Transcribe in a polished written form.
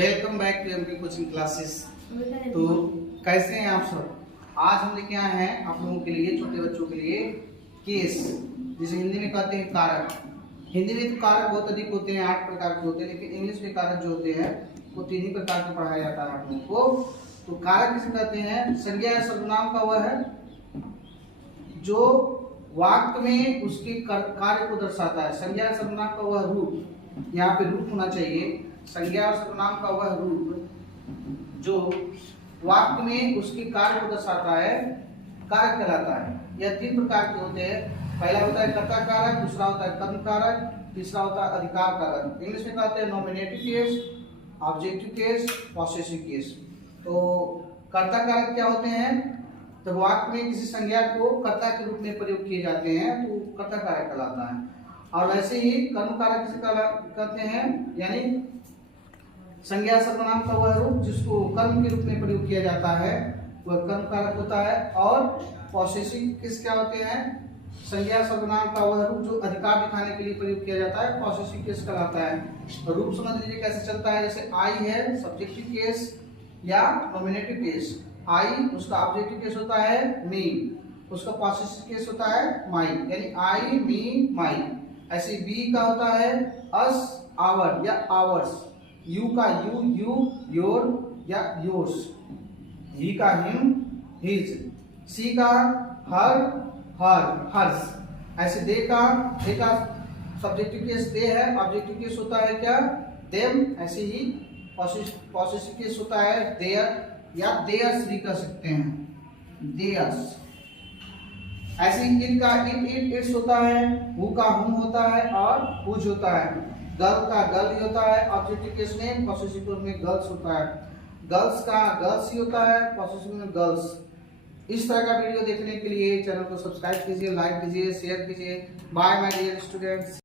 Welcome back to MP coaching classes. तो कैसे हैं आप सब? आज हम लेके आए हैं आप लोगों के लिए, छोटे बच्चों के लिए केस, जिसे हिंदी में कहते हैं कारक। हिंदी में तो कारक बहुत अधिक होते हैं, 8 प्रकार के होते हैं, लेकिन इंग्लिश में कारक जो होते हैं वो 3 ही प्रकार के पढ़ाया जाता है आप लोगों को। तो कारक किसे कहते हैं? संज्ञा या सर्वनाम का वह है जो वाक्य में उसके कार्य को दर्शाता है। संज्ञा या सर्वनाम का वह रूप, यहाँ पे रूप होना चाहिए। संज्ञा और सर्वनाम का वह रूप जो वाक्य में उसके कार्य को दर्शाता है, कारक कहलाता है। यह 3 प्रकार के होते हैं। पहला होता है कर्ता कारक, दूसरा होता है कर्म कारक, तीसरा होता है अधिकार कारक। इंग्लिश में कहते हैं nominative case, objective case, possessive case. तो कर्ता कारक क्या होते हैं? तो वाक्य में किसी संज्ञा को कर्ता के रूप में प्रयोग किए जाते हैं तो कर्ता कारक कहलाता है। और वैसे ही कर्म कारक किसे कहते हैं? यानी संज्ञा सर्वनाम का वह रूप जिसको कर्म के रूप में प्रयोग किया जाता है वह कर्म कारक होता है। और पॉसेसिव केस क्या होते हैं? संज्ञा सर्वनाम का वह रूप जो अधिकार दिखाने के लिए प्रयोग किया जाता है, पॉसेसिव केस कहलाता है। रूप समझ लीजिए कैसे चलता है। जैसे आई है सब्जेक्टिव केस या नॉमिनेटिव केस। आई उसका ऑब्जेक्टिव केस होता है मी, उसका पॉसेसिव केस होता है माई, यानी आई मी माई। ऐसे बी का होता है अस आवर या आवर्स, यू का यू योर या योर्स, ही का हिम हिज, सी का हर हर्स। ऐसे दे का सब्जेक्टिव केस दे है, ऑब्जेक्टिव केस होता है क्या? देम। ऐसे ही पॉसेसिव केस होता है देयर या देयर्स भी कर सकते हैं, देयर्स। ऐसे ही इट का इट्स होता है, हु का हुम होता है और हुज होता है। गर्ल का गर्ल ही होता है ऑब्जेक्टिव केस में, पॉसेसिव केस में गर्ल्स होता है। गर्ल्स का गर्ल्स ही होता है, पॉसेसिव में गर्ल्स। इस तरह का वीडियो देखने के लिए चैनल को सब्सक्राइब कीजिए, लाइक कीजिए, शेयर कीजिए। Bye my dear students.